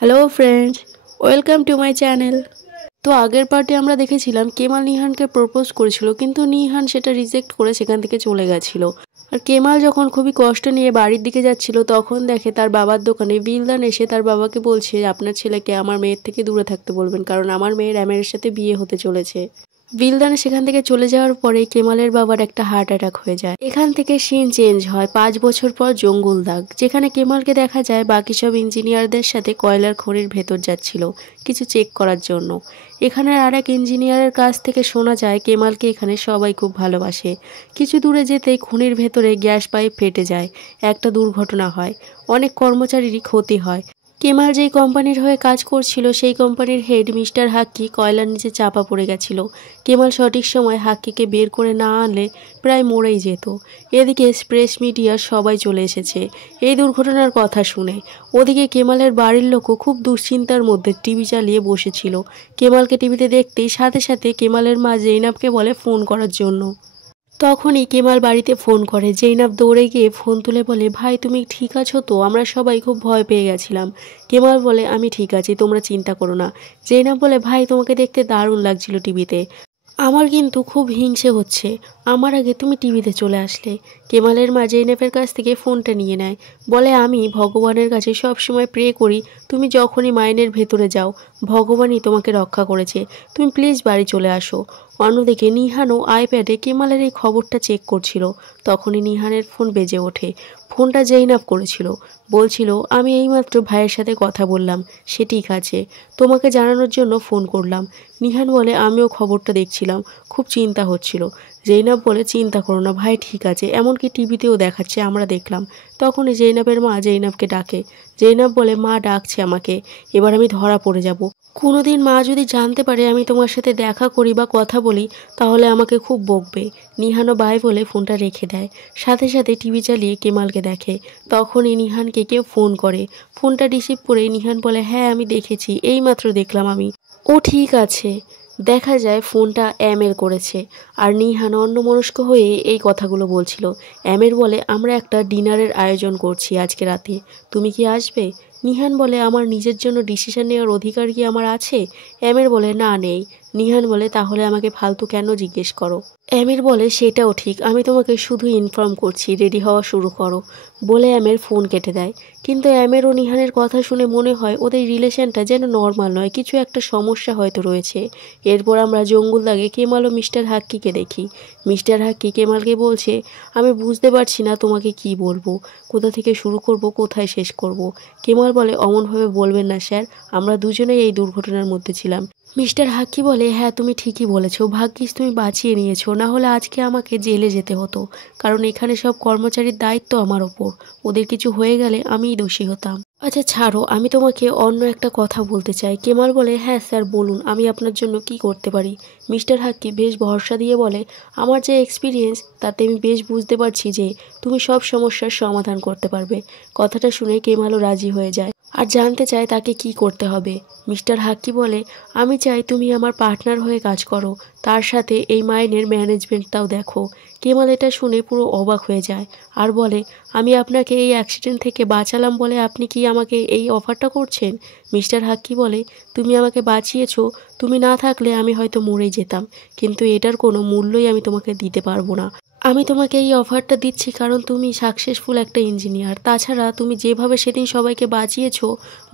Hello friends, welcome to my channel. তো আগের পার্টে আমরা দেখেছিলাম কেমাল নিহানকে প্রপোজ করেছিল, কিন্তু নিহান সেটা রিজেক্ট করে সেখান থেকে চলে গেছিল। আর কেমাল যখন খুবই কষ্ট নিয়ে বাড়ির দিকে যাচ্ছিল, তখন দেখে তার বাবার দোকানে বিলদান এসে তার বাবাকে বলছে, আপনার ছেলেকে আমার মেয়ের থেকে দূরে থাকতে বলবেন, কারণ আমার মেয়ের আমেরের সাথে বিয়ে হতে চলেছে। বিলদানে সেখান থেকে চলে যাওয়ার পরে কেমালের বাবার একটা হার্ট অ্যাটাক হয়ে যায়। এখান থেকে সিন চেঞ্জ হয় 5 বছর পর জঙ্গল দাগ, যেখানে কেমালকে দেখা যায় বাকি সব ইঞ্জিনিয়ারদের সাথে কয়লার খনির ভেতর যাচ্ছিল কিছু চেক করার জন্য। এখানে আর এক ইঞ্জিনিয়ারের কাছ থেকে শোনা যায় কেমালকে এখানে সবাই খুব ভালোবাসে। কিছু দূরে যেতেই খনির ভেতরে গ্যাস পাইপ ফেটে যায়, একটা দুর্ঘটনা হয়, অনেক কর্মচারীরই ক্ষতি হয়। কেমাল যেই কোম্পানির হয়ে কাজ করছিল সেই কোম্পানির হেড মিস্টার হাক্কি কয়লার নিচে চাপা পড়ে গেছিল। কেমাল সঠিক সময় হাক্কিকে বের করে না আনলে প্রায় মরেই যেত। এদিকে প্রেস মিডিয়া সবাই চলে এসেছে এই দুর্ঘটনার কথা শুনে। ওদিকে কেমালের বাড়ির লোকও খুব দুশ্চিন্তার মধ্যে টিভি চালিয়ে বসেছিল। কেমালকে টিভিতে দেখতেই সাথে সাথে কেমালের মা জৈনাবকে বলে ফোন করার জন্য। তখনই কেমাল বাড়িতে ফোন করে। জৈনাব দৌড়ে গিয়ে ফোন তুলে বলে, ভাই তুমি ঠিক আছো তো? আমরা সবাই খুব ভয় পেয়ে গেছিলাম। কেমাল বলে, আমি ঠিক আছি, তোমরা চিন্তা করো না। জৈনাব বলে, ভাই তোমাকে দেখতে দারুণ লাগছিল টিভিতে, আমার কিন্তু খুব হিংসে হচ্ছে, আমার আগে তুমি টিভিতে চলে আসলে। কেমালের মা জৈনাবের কাছ থেকে ফোনটা নিয়ে নেয়, বলে, আমি ভগবানের কাছে সবসময় প্রে করি তুমি যখনই মাইনের ভেতরে যাও ভগবানই তোমাকে রক্ষা করেছে, তুমি প্লিজ বাড়ি চলে আসো। অন্যদিকে নিহানও আইপ্যাডে কেমালের এই খবরটা চেক করছিল। তখনই নিহানের ফোন বেজে ওঠে। ফোনটা জৈনাব করেছিল, বলছিল, আমি এইমাত্র ভাইয়ের সাথে কথা বললাম, সে ঠিক আছে, তোমাকে জানানোর জন্য ফোন করলাম। নিহান বলে, আমিও খবরটা দেখছিলাম, খুব চিন্তা হচ্ছিল। জৈনাব বলে, চিন্তা করো না ভাই, ঠিক আছে, এমনকি টিভিতেও দেখাচ্ছে, আমরা দেখলাম। তখনই জৈনাবের মা জৈনাবকে ডাকে। জৈনাব বলে, মা ডাকছে আমাকে, এবার আমি ধরা পড়ে যাব। কোনোদিন মা যদি জানতে পারে আমি তোমার সাথে দেখা করি বা কথা বলি, তাহলে আমাকে খুব বকবে। নিহানও বাই বলে ফোনটা রেখে দেয়। সাথে সাথে টিভি চালিয়ে কেমালকে দেখে। তখনই নিহানকে কেউ ফোন করে। ফোনটা রিসিভ করে নিহান বলে, হ্যাঁ আমি দেখেছি, এইমাত্র দেখলাম আমি। ও ঠিক আছে। দেখা যায় ফোনটা অ্যামের করেছে। আর নিহান অন্যমনস্ক হয়ে এই কথাগুলো বলছিল। অ্যামের বলে, আমরা একটা ডিনারের আয়োজন করছি আজকে রাতে, তুমি কি আসবে? নিহান বলে, আমার নিজের জন্য ডিসিশন নেওয়ার অধিকার কি আমার আছে? অ্যামের বলে, না নেই। নিহান বলে, তাহলে আমাকে ফালতু কেন জিজ্ঞেস করো? অ্যামের বলে, সেটাও ঠিক, আমি তোমাকে শুধু ইনফর্ম করছি, রেডি হওয়া শুরু করো, বলে অ্যামের ফোন কেটে দেয়। কিন্তু অ্যামের ও নিহানের কথা শুনে মনে হয় ওদের রিলেশনটা যেন নর্মাল নয়, কিছু একটা সমস্যা হয়তো রয়েছে। এরপর আমরা জঙ্গল দাগে কেমাল ও মিস্টার হাক্কিকে দেখি। মিস্টার হাক্কি কেমালকে বলছে, আমি বুঝতে পারছি না তোমাকে কি বলবো, কোথা থেকে শুরু করব, কোথায় শেষ করব। কেমাল বলে, অমনভাবে বলবেন না স্যার, আমরা দুজনেই এই দুর্ঘটনার মধ্যে ছিলাম। মিস্টার হাক্কি বলে, হ্যাঁ তুমি ঠিকই বলেছো, ভাগ্যিস তুমি বাঁচিয়ে নিয়েছো, না হলে আজকে আমাকে জেলে যেতে হতো, কারণ এখানে সব কর্মচারীর দায়িত্ব আমার ওপর, ওদের কিছু হয়ে গেলে আমিই দোষী হতাম। আচ্ছা ছাড়ো, আমি তোমাকে অন্য একটা কথা বলতে চাই। কেমাল বলে, হ্যাঁ স্যার বলুন, আমি আপনার জন্য কি করতে পারি? মিস্টার হাক্কি বেশ ভরসা দিয়ে বলে, আমার যে এক্সপিরিয়েন্স তাতে আমি বেশ বুঝতে পারছি যে তুমি সব সমস্যার সমাধান করতে পারবে। কথাটা শুনে কেমালও রাজি হয়ে যায় আর জানতে চায় তাকে কি করতে হবে। মিস্টার হাক্কি বলে, আমি চাই তুমি আমার পার্টনার হয়ে কাজ করো, তার সাথে এই মাইনের ম্যানেজমেন্টটাও দেখো। কেমাল এটা শুনে পুরো অবাক হয়ে যায় আর বলে, আমি আপনাকে এই অ্যাক্সিডেন্ট থেকে বাঁচালাম বলে আপনি কি আমাকে এই অফারটা করছেন? মিস্টার হাক্কি বলে, তুমি আমাকে বাঁচিয়েছো, তুমি না থাকলে আমি হয়তো মরেই যেতাম, কিন্তু এটার কোনো মূল্যই আমি তোমাকে দিতে পারবো না। আমি তোমাকে এই অফারটা দিচ্ছি কারণ তুমি সাকসেসফুল একটা ইঞ্জিনিয়ার, তাছাড়া তুমি যেভাবে সেদিন সবাইকে বাঁচিয়েছো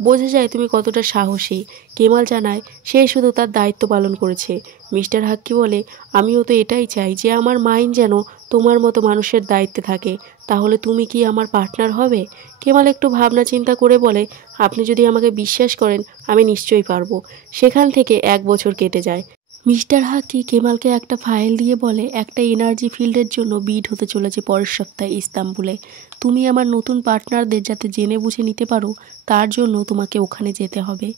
বোঝা যায় তুমি কতটা সাহসী। কেমাল জানায় সে শুধু তার দায়িত্ব পালন করেছে। মিস্টার হাক্কি বলে, আমিও তো এটাই চাই যে আমার মাইন্ড যেন তোমার মতো মানুষের দায়িত্বে থাকে, তাহলে তুমি কি আমার পার্টনার হবে? কেমাল একটু ভাবনা চিন্তা করে বলে, আপনি যদি আমাকে বিশ্বাস করেন আমি নিশ্চয়ই পারবো। সেখান থেকে 1 বছর কেটে যায়। মিস্টার হাক্কি কেমালকে একটা ফাইল দিয়ে বলে, একটা এনার্জি ফিল্ডের জন্য বিড হতে চলেছে পরের সপ্তাহে ইস্তাম্বুলে, তুমি আমার নতুন পার্টনারদের যাতে জেনে বুঝে নিতে পারো তার জন্য তোমাকে ওখানে যেতে হবে,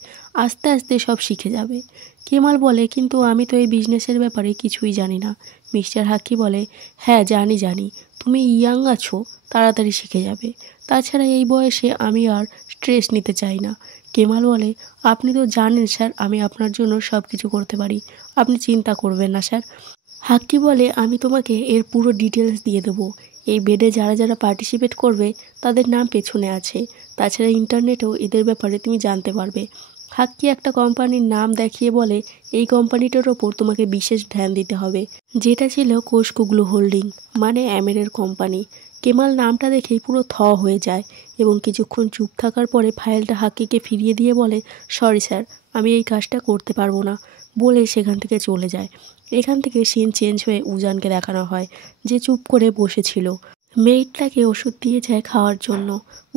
আস্তে আস্তে সব শিখে যাবে। কেমাল বলে, কিন্তু আমি তো এই বিজনেসের ব্যাপারে কিছুই জানি না। মিস্টার হাক্কি বলে, হ্যাঁ জানি, তুমি ইয়াং আছো, তাড়াতাড়ি শিখে যাবে, তাছাড়া এই বয়সে আমি আর স্ট্রেস নিতে চাই না। কেমাল বলে, আপনি তো জানেন স্যার আমি আপনার জন্য সব কিছু করতে পারি, আপনি চিন্তা করবেন না স্যার। হাক্কি বলে, আমি তোমাকে এর পুরো ডিটেলস দিয়ে দেবো, এই বেডে যারা যারা পার্টিসিপেট করবে তাদের নাম পেছনে আছে, তাছাড়া ইন্টারনেটেও এদের ব্যাপারে তুমি জানতে পারবে। হাক্কি একটা কোম্পানির নাম দেখিয়ে বলে এই কোম্পানিটার ওপর তোমাকে বিশেষ ধ্যান দিতে হবে, যেটা ছিল কোষকুগলু হোল্ডিং, মানে অ্যামেরের কোম্পানি। কেমাল নামটা দেখেই পুরো হয়ে যায় এবং কিছুক্ষণ চুপ থাকার পরে ফাইলটা হাক্কিকে ফিরিয়ে দিয়ে বলে, সরি স্যার, আমি এই কাজটা করতে পারবো না, বলে সেখান থেকে চলে যায়। এখান থেকে সিন চেঞ্জ হয়ে উজানকে দেখানো হয়, যে চুপ করে বসেছিল। মেয়েটাকে ওষুধ দিয়ে যায় খাওয়ার জন্য।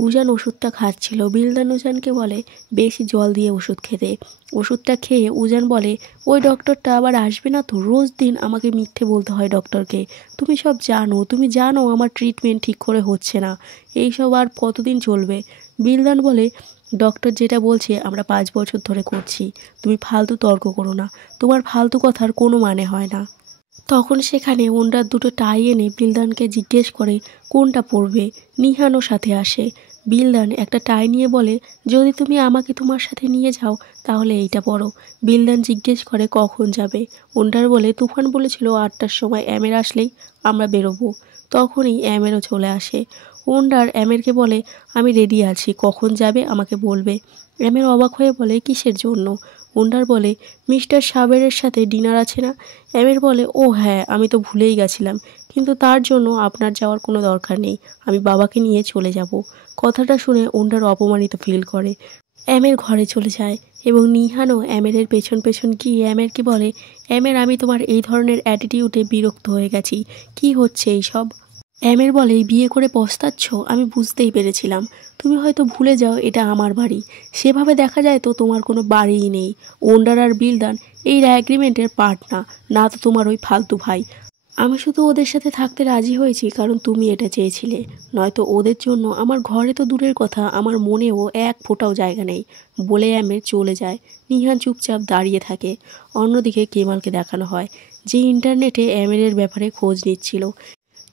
উজান ওষুধটা খাচ্ছিল। বিলদান উজানকে বলে বেশি জল দিয়ে ওষুধ খেতে। ওষুধটা খেয়ে উজান বলে, ওই ডক্টরটা আবার আসবে না তো? রোজ দিন আমাকে মিথ্যে বলতে হয় ডক্টরকে। তুমি সব জানো, তুমি জানো আমার ট্রিটমেন্ট ঠিক করে হচ্ছে না। এইসব আর কতদিন চলবে? বিলদান বলে, ডক্টর যেটা বলছে আমরা 5 বছর ধরে করছি, তুমি ফালতু তর্ক করো না, তোমার ফালতু কথার কোনো মানে হয় না। তখন সেখানে ওন্ডার দুটো টাই এনে বিলদানকে জিজ্ঞেস করে কোনটা পরবে। নিহানও সাথে আসে। বিলদান একটা টাই নিয়ে বলে, যদি তুমি আমাকে তোমার সাথে নিয়ে যাও তাহলে এইটা পরো। বিলদান জিজ্ঞেস করে কখন যাবে। ওন্ডার বলে, তুফান বলেছিল 8টার সময় অ্যামের আসলেই আমরা বেরোবো। তখনই অ্যামেরও চলে আসে। ওন্ডার অ্যামেরকে বলে, আমি রেডি আছি, কখন যাবে আমাকে বলবে। অ্যামের অবাক হয়ে বলে, কিসের জন্য? ওন্ডার বলে, মিস্টার সাবেরের সাথে ডিনার আছে না? অ্যামের বলে, ও হ্যাঁ, আমি তো ভুলেই গেছিলাম, কিন্তু তার জন্য আপনার যাওয়ার কোনো দরকার নেই, আমি বাবাকে নিয়ে চলে যাব। কথাটা শুনে ওন্ডার অপমানিত ফিল করে। অ্যামের ঘরে চলে যায় এবং নিহানও অ্যামেরের পেছন পেছন গিয়ে অ্যামেরকে বলে, অ্যামের, আমি তোমার এই ধরনের অ্যাটিটিউডে বিরক্ত হয়ে গেছি, কি হচ্ছে এইসব? অ্যামের বলে, বিয়ে করে পস্তাচ্ছ? আমি বুঝতেই পেরেছিলাম। তুমি হয়তো ভুলে যাও এটা আমার বাড়ি, সেভাবে দেখা যায় তো তোমার কোনো বাড়িই নেই। ওন্ডার আর বিলদান এই অ্যাগ্রিমেন্টের পার্ট না, না তো তোমার ওই ফালতু ভাই। আমি শুধু ওদের সাথে থাকতে রাজি হয়েছি কারণ তুমি এটা চেয়েছিলে, নয়তো ওদের জন্য আমার ঘরে তো দূরের কথা, আমার মনেও এক ফোঁটাও জায়গা নেই, বলে অ্যামের চলে যায়। নিহান চুপচাপ দাঁড়িয়ে থাকে। অন্যদিকে কেমালকে দেখানো হয়, যে ইন্টারনেটে অ্যামেরের ব্যাপারে খোঁজ নিচ্ছিল।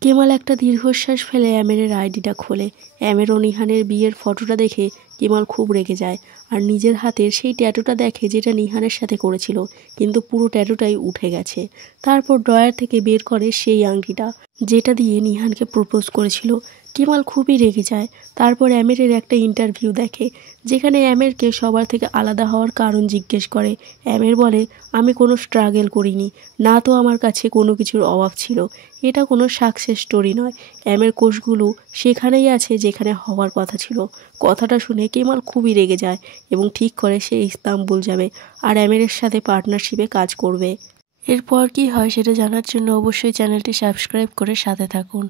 কেমাল একটা দীর্ঘশ্বাস ফেলে অ্যামেরের আইডিটা খোলে। অ্যামের ও নিহানের বিয়ের ফটোটা দেখে কেমাল খুব রেগে যায় আর নিজের হাতের সেই ট্যাটুটা দেখে যেটা নিহানের সাথে করেছিল, কিন্তু পুরো ট্যাটুটাই উঠে গেছে। তারপর ড্রয়ার থেকে বের করে সেই আংটিটা, যেটা দিয়ে নিহানকে প্রপোজ করেছিল। কেমাল খুবই রেগে যায়। তারপর অ্যামেরের একটা ইন্টারভিউ দেখে, যেখানে অ্যামেরকে সবার থেকে আলাদা হওয়ার কারণ জিজ্ঞেস করে। অ্যামের বলে, আমি কোনো স্ট্রাগল করিনি, না তো আমার কাছে কোনো কিছুর অভাব ছিল, এটা কোনো সাকসেস স্টোরি নয়। অ্যামের কোষগুলো সেখানেই আছে যেখানে হওয়ার কথা ছিল। কথাটা শুনে কেমাল খুবই রেগে যায় এবং ঠিক করে সে ইস্তাম্বুল যাবে আর অ্যামেরের সাথে পার্টনারশিপে কাজ করবে। এরপর কি হয় সেটা জানার জন্য অবশ্যই চ্যানেলটি সাবস্ক্রাইব করে সাথে থাকুন।